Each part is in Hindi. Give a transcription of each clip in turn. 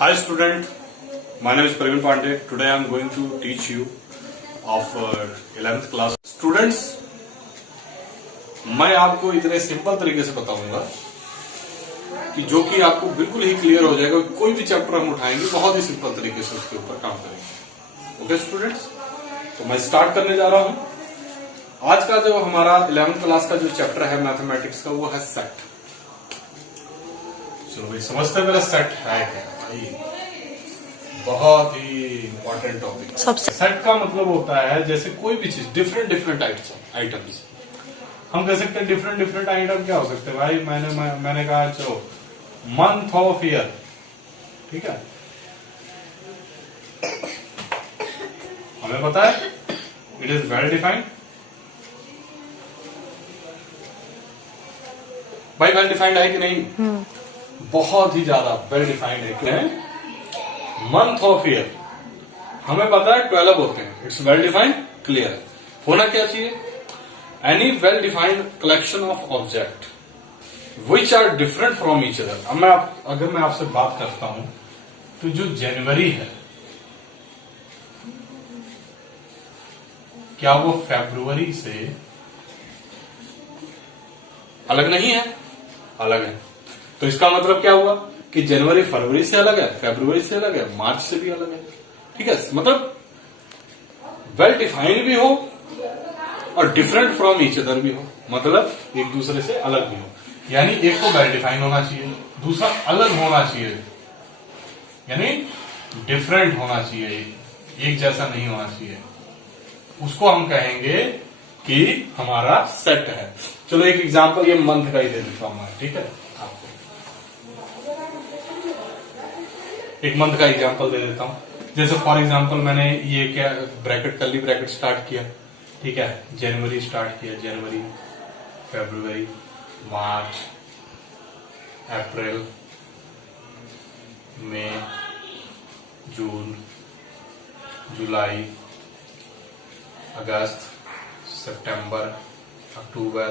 Hi student, my name is Praveen Pandey. Today I am going to teach you of 11th class. Students, मैं आपको इतने सिंपल तरीके से बताऊंगा कि जो कि आपको बिल्कुल ही क्लियर हो जाएगा। कोई भी चैप्टर हम उठाएंगे बहुत ही सिंपल तरीके से उसके ऊपर काम करेंगे। ओके स्टूडेंट्स, तो मैं स्टार्ट करने जा रहा हूं। आज का जो हमारा 11th क्लास का जो चैप्टर है मैथमेटिक्स का, वो है सेट। चलो भाई, समझते हैं मेरा सेट है क्या? बहुत ही इंपॉर्टेंट टॉपिक। सबसे सेट का मतलब होता है जैसे कोई भी चीज, डिफरेंट डिफरेंट आइटम्स। हम कह सकते हैं डिफरेंट आइटम क्या हो सकते हैं भाई? मैंने कहा चलो मंथ ऑफ ईयर, ठीक है, हमें पता है इट इज वेल डिफाइंड। भाई वेल डिफाइंड है कि नहीं? बहुत ही ज्यादा वेल डिफाइंड है। क्या है? मंथ ऑफ ईयर हमें पता है 12 होते हैं। It's well defined, clear. होना क्या चाहिए? Any well defined collection of object which are different from each other. अब अगर मैं आपसे बात करता हूं तो जो जनवरी है, क्या वो फरवरी से अलग नहीं है? अलग है। तो इसका मतलब क्या हुआ कि जनवरी फरवरी से अलग है, फरवरी से अलग है, मार्च से भी अलग है। ठीक है, मतलब वेल डिफाइंड भी हो और डिफरेंट फ्रॉम ईच अदर भी हो, मतलब एक दूसरे से अलग भी हो। यानी एक तो वेल डिफाइंड होना चाहिए, दूसरा अलग होना चाहिए, यानी डिफरेंट होना चाहिए, एक जैसा नहीं होना चाहिए। उसको हम कहेंगे कि हमारा सेट है। चलो एक एग्जांपल ये मंथ का ही दे देता हूं मैं, ठीक है, आपको एक मंथ का एग्जांपल दे देता हूं। जैसे फॉर एग्जांपल मैंने ये क्या ब्रैकेट, कर्ली ब्रैकेट स्टार्ट किया, ठीक है, जनवरी स्टार्ट किया, जनवरी, फरवरी, मार्च, अप्रैल, मई, जून, जुलाई, अगस्त, सितंबर, अक्टूबर,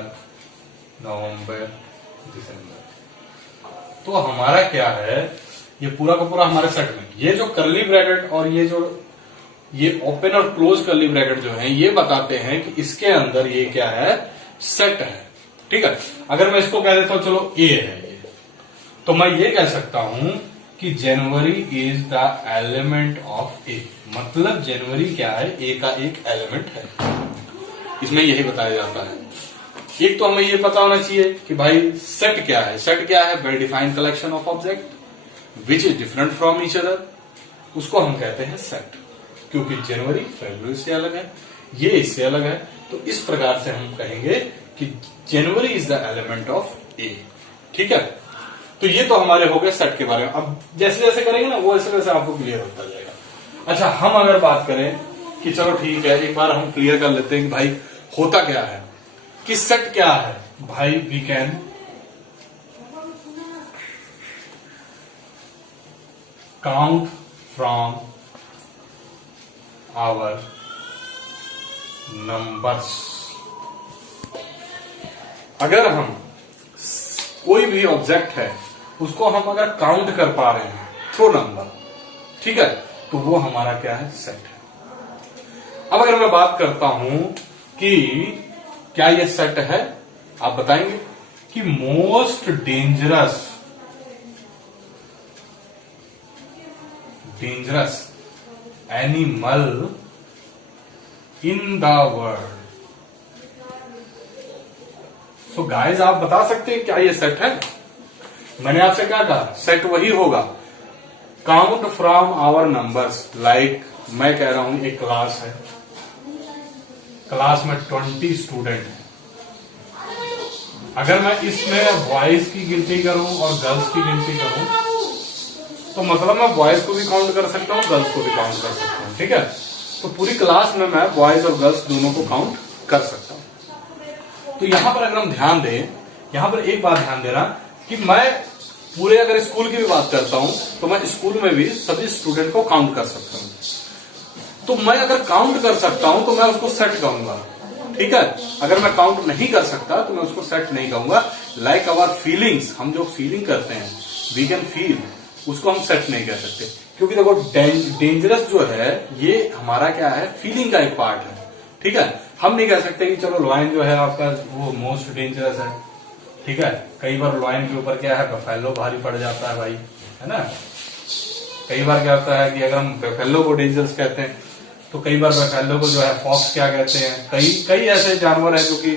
नवंबर, दिसंबर। तो हमारा क्या है, ये पूरा का पूरा हमारे सेट में ये जो कर्ली ब्रैकेट और ये ओपन और क्लोज कर्ली ब्रैकेट जो है, ये बताते हैं कि इसके अंदर ये क्या है, सेट है। ठीक है, अगर मैं इसको कह देता हूं चलो ए है ये, तो मैं ये कह सकता हूं कि January is the element of A. मतलब जनवरी क्या है, ए का एक एलिमेंट है। इसमें यही बताया जाता है। एक तो हमें ये पता होना चाहिए कि भाई सेट क्या है। सेट क्या है? Well defined collection of object which is different from each other, उसको हम कहते हैं सेट। क्योंकि जनवरी फरवरी से अलग है, ये इससे अलग है, तो इस प्रकार से हम कहेंगे कि January is the element of A. ठीक है, तो ये तो हमारे हो गए सेट के बारे में। अब जैसे जैसे करेंगे ना, वो ऐसे वैसे आपको क्लियर होता जाएगा। अच्छा, हम अगर बात करें कि चलो ठीक है, एक बार हम क्लियर कर लेते हैं कि भाई होता क्या है, कि सेट क्या है। भाई we can count from our numbers. अगर हम कोई भी ऑब्जेक्ट है उसको हम अगर काउंट कर पा रहे हैं थ्रू नंबर, ठीक है, तो वो हमारा क्या है, सेट है। अब अगर मैं बात करता हूं कि क्या ये सेट है, आप बताएंगे कि most dangerous animal in the world. So guys, आप बता सकते हैं क्या ये सेट है? मैंने आपसे क्या कहा, सेट वही होगा count from our numbers. Like मैं कह रहा हूं एक क्लास है, क्लास में 20 स्टूडेंट हैं। अगर मैं इसमें बॉयज की गिनती करूं और गर्ल्स की गिनती करूं, तो मतलब मैं बॉयज को भी काउंट कर सकता हूं, गर्ल्स को भी काउंट कर सकता हूं। ठीक है, तो पूरी क्लास में मैं बॉयज और गर्ल्स दोनों को काउंट कर सकता हूं। तो यहां पर अगर हम ध्यान दें, यहां पर एक बात ध्यान देना कि मैं पूरे अगर स्कूल की भी बात करता हूं तो मैं स्कूल में भी सभी स्टूडेंट को काउंट कर सकता हूं। तो मैं अगर काउंट कर सकता हूं तो मैं उसको सेट कहूंगा। ठीक है, अगर मैं काउंट नहीं कर सकता तो मैं उसको सेट नहीं कहूंगा। लाइक आवर फीलिंग्स, हम जो फीलिंग करते हैं, वी कैन फील, उसको हम सेट नहीं कह सकते, क्योंकि देखो डेंजरस जो है ये हमारा क्या है, फीलिंग का एक पार्ट है। ठीक है, हम नहीं कह सकते कि चलो लॉयन जो है आपका वो मोस्ट डेंजरस है। ठीक है, कई बार लॉयन के ऊपर क्या है, बफेलो भारी पड़ जाता है भाई, है ना। कई बार क्या होता है कि अगर हम बफेलो को डेंजरस कहते हैं तो कई बार बफेलो को जो है फॉक्स क्या कहते हैं। कई ऐसे जानवर हैं जो कि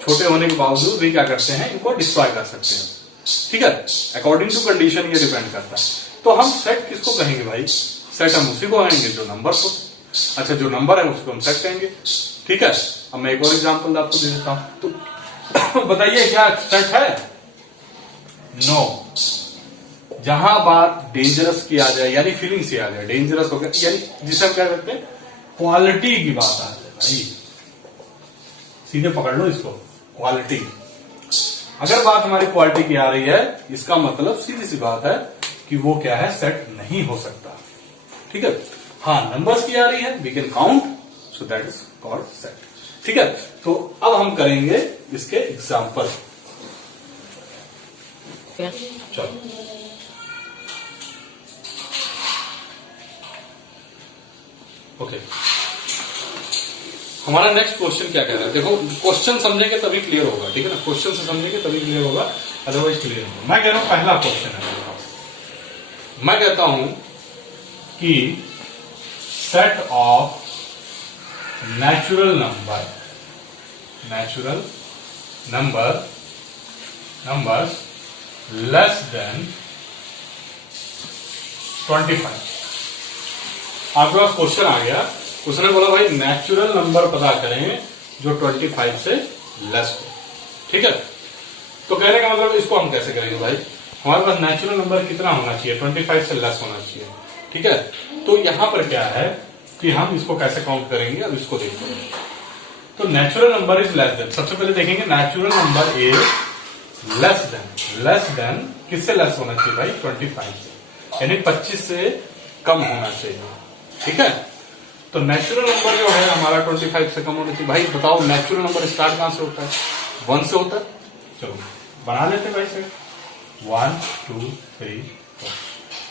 छोटे होने के बावजूद भी क्या करते हैं, इनको डिस्ट्रॉय कर सकते हैं। ठीक है, अकॉर्डिंग टू कंडीशन ये डिपेंड करता है। तो हम सेट किसको कहेंगे भाई, सेट हम उसी को कहेंगे जो नंबर को, अच्छा जो नंबर है उसको हम सेट कहेंगे। ठीक है, अब मैं एक और एग्जांपल आपको दे देता हूं, तो बताइए क्या सेट है? नो। जहां बात डेंजरस की आ जाए यानी फीलिंग से आ जाए, डेंजरस हो गया यानी जिसे हम कह सकते हैं क्वालिटी की बात आ जाए भाई, सीधे पकड़ लो इसको, क्वालिटी। अगर बात हमारी क्वालिटी की आ रही है, इसका मतलब सीधी सी बात है कि वो क्या है, सेट नहीं हो सकता। ठीक है, हाँ नंबर्स की आ रही है, we can count, so that is called set. ठीक है, तो अब हम करेंगे इसके एग्जाम्पल। चलो ओके, हमारा नेक्स्ट क्वेश्चन क्या कह रहा है, देखो क्वेश्चन समझेंगे तभी क्लियर होगा। ठीक है ना, क्वेश्चन से समझेंगे तभी क्लियर होगा, अदरवाइज क्लियर नहीं होगा। मैं कह रहा हूं पहला क्वेश्चन है मेरे पास, मैं कहता हूं कि set of natural numbers less than 25। आपके पास क्वेश्चन आ गया, उसने बोला भाई नेचुरल नंबर पता करें जो 25 से लेस हो। ठीक है, तो कहने का मतलब इसको हम कैसे करेंगे भाई, हमारे पास नेचुरल नंबर कितना होना चाहिए, 25 से लेस होना चाहिए। ठीक है, तो यहां पर क्या है कि हम इसको कैसे काउंट करेंगे, अब इसको देखते हैं। तो natural number is less than, सबसे पहले देखेंगे natural number is less than किससे लेस होना चाहिए भाई, 25 से, यानी 25 से कम होना चाहिए। ठीक है, तो नेचुरल नंबर जो है हमारा 25 से कम होना चाहिए। भाई बताओ नेचुरल नंबर स्टार्ट कहां से होता है, 1 से होता है। चलो बना लेते भाई से, 1 2 3 4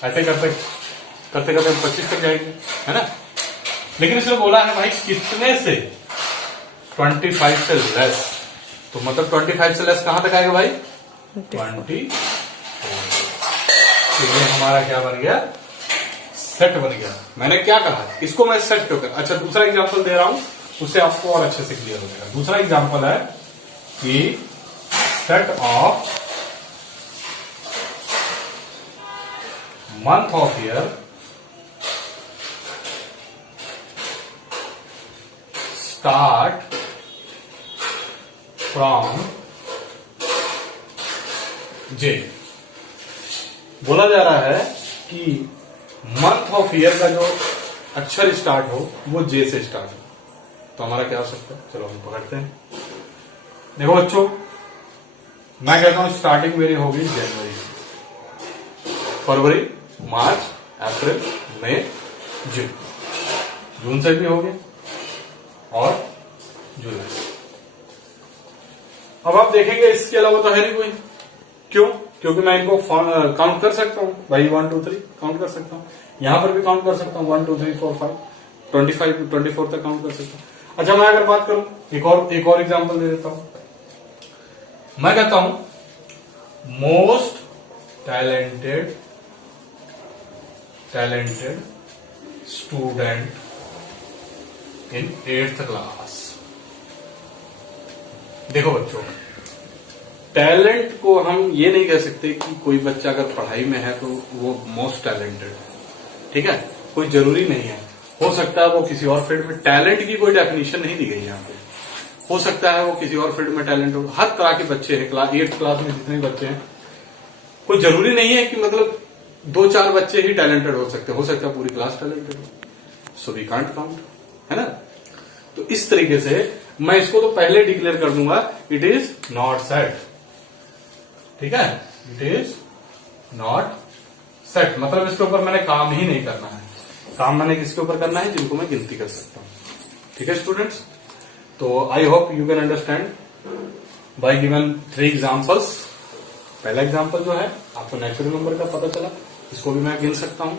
ऐसे करते करते करते 25 तक जाएंगे, है ना। लेकिन इसने बोला है भाई कितने से, 25 से लेस, तो मतलब 25 से लेस कहां तक आएगा भाई, 24। तो ये हमारा क्या बन गया, सेट बन गया। मैंने क्या कहा, इसको मैं सेट क्यों कर, अच्छा दूसरा एग्जांपल दे रहा हूं, उससे आपको और अच्छे से क्लियर हो जाएगा। दूसरा एग्जांपल है कि set of month of year start from जे। बोला जा रहा है कि मंथ ऑफ ईयर का जो अक्षर स्टार्ट हो वो जे से स्टार्ट हो, तो हमारा क्या हो सकता है, चलो हम पकड़ते हैं। देखो बच्चों, मैं कहता हूं स्टार्टिंग मेरी होगी जनवरी से, फरवरी, मार्च, अप्रैल, मई, जून से भी हो गया, और जुलाई। अब आप देखेंगे इसके अलावा तो है नहीं कोई, क्यों, क्योंकि मैं इनको काउंट कर सकता हूं भाई, 1 2 3 काउंट कर सकता हूं, यहां पर भी काउंट कर सकता हूं, 1 2 3 4 5 25 24 तक काउंट कर सकता हूं। अच्छा मैं अगर बात करूं, एक और एग्जांपल दे देता हूं, मैं कहता हूं most talented student in 8th class. देखो बच्चों, टैलेंट को हम ये नहीं कह सकते कि कोई बच्चा अगर पढ़ाई में है तो वो मोस्ट टैलेंटेड है। ठीक है, कोई जरूरी नहीं है, हो सकता है वो किसी और फील्ड में, टैलेंट की कोई डेफिनेशन नहीं दी गई यहाँ पे, हो सकता है वो किसी और फील्ड में टैलेंट हो। हर तरह के बच्चे हैं, 8th क्लास में जितने बच्चे हैं, कोई जरूरी नहीं है कि मतलब 2-4 बच्चे ही टैलेंटेड हो सकते, हो सकता है पूरी क्लास टैलेंटेड हो, सो वी कांट काउंट, है ना। तो इस तरीके से मैं इसको तो पहले डिक्लेयर कर दूंगा, इट इज नॉट सेट। ठीक है, इट इज नॉट सेट, मतलब इसके ऊपर मैंने काम ही नहीं करना है, काम मैंने किसके ऊपर करना है, जिनको मैं गिनती कर सकता हूं। ठीक है स्टूडेंट्स, तो I hope you can understand by given 3 examples. पहला एग्जांपल जो है आपको नेचुरल नंबर का पता चला, इसको भी मैं गिन सकता हूं,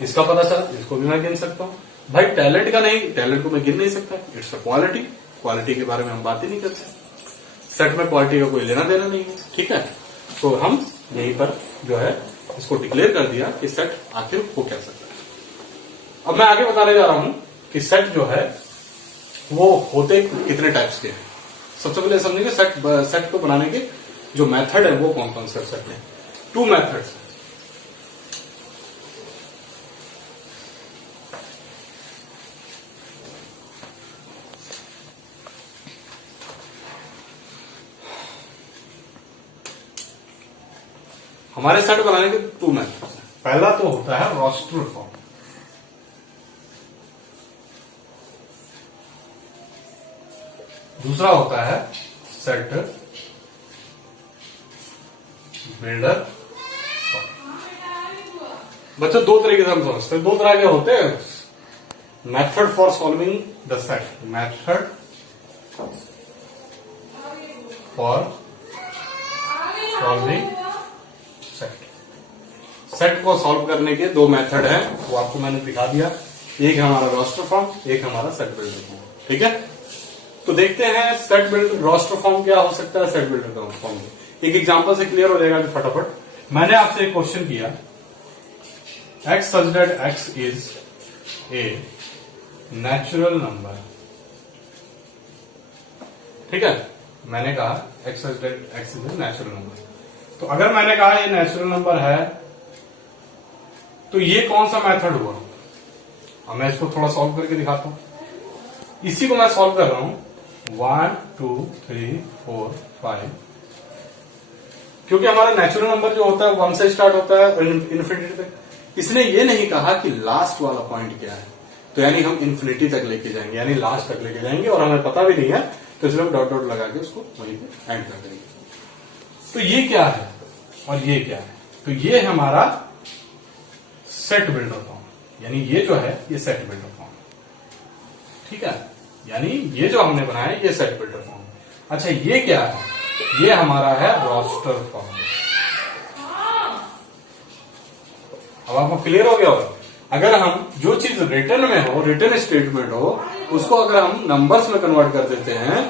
इसका पता चला, इसको भी मैं गिन सकता हूं। भाई टैलेंट का नहीं, टैलेंट को मैं गिन नहीं सकता, इट्स अ क्वालिटी, क्वालिटी के बारे में हम बात ही नहीं करते, सेट में क्वालिटी का कोई लेना देना नहीं है, ठीक है। तो हम यहीं पर जो है इसको डिक्लेयर कर दिया कि सेट आखिर हो क्या सकता है। अब मैं आगे बताने जा रहा हूं कि सेट जो है वो होते कितने टाइप्स के हैं। सबसे पहले समझेंगे सेट को बनाने के जो मेथड है वो कौन कौन से सेट हैं। 2 मेथड्स। हमारे सेट बनाने के 2 मेथड्स हैं। पहला तो होता है रोस्टर फॉर्म, दूसरा होता है सेट बिल्डर। बच्चों 2 तरीके से हम समझते हैं, 2 तरह के होते हैं method for solving the set, method for solving set को सॉल्व करने के 2 मेथड हैं, वो आपको मैंने दिखा दिया। एक है हमारा रोस्टर फॉर्म, एक हमारा सेट बिल्डर फॉर्म, ठीक है। तो देखते हैं सेट बिल्डर रोस्टर फॉर्म क्या हो सकता है, सेट बिल्डर फॉर्म। एक एग्जांपल से क्लियर हो जाएगा फटाफट। मैंने आपसे एक क्वेश्चन किया, x such that x is a natural number, ठीक है। मैंने कहा x such that x is a natural number। तो अगर मैंने कहा ये नेचुरल नंबर है तो ये कौन सा मेथड हुआ। अब मैं इसको थोड़ा सॉल्व करके दिखाता हूं। इसी को मैं सॉल्व कर रहा हूं 1 2 3 4 5, क्योंकि हमारा नेचुरल नंबर जो होता है 1 से स्टार्ट होता है इन्फिनिटी तक। इसने ये नहीं कहा कि लास्ट वाला पॉइंट क्या है, तो यानी हम इन्फिनिटी तक लेके जाएंगे, यानी लास्ट तक लेके जाएंगे, और हमें पता भी नहीं है, तो इसलिए हम डॉट डॉट लगा के उसको वहीं पे एंड कर देंगे। तो ये क्या है और ये क्या है, तो ये हमारा सेट बिल्डर फॉर्म, यानी ये जो है ये सेट बिल्डर फॉर्म, ठीक है। यानी ये जो हमने बनाया ये सेट बिल्डर फॉर्म। अच्छा ये क्या है, ये हमारा है रोस्टर फॉर्म। अब आपको क्लियर हो गया होगा। अगर हम जो चीज रिटर्न में हो, रिटर्न स्टेटमेंट हो, उसको अगर हम नंबर्स में कन्वर्ट कर देते हैं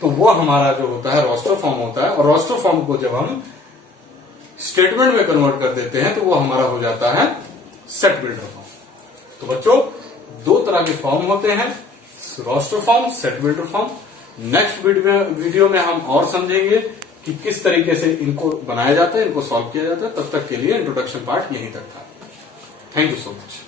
तो वो हमारा जो होता है रोस्टर फॉर्म होता है, और रोस्टर फॉर्म को जब हम स्टेटमेंट में कन्वर्ट कर देते हैं तो वो हमारा हो जाता है सेट बिल्डर फॉर्म। तो बच्चों 2 तरह के फॉर्म होते हैं, roster form, set builder form. Next video में हम और समझेंगे कि किस तरीके से इनको बनाया जाता है, इनको सॉल्व किया जाता है। तब तक के लिए इंट्रोडक्शन पार्ट यहीं तक था। Thank you so much.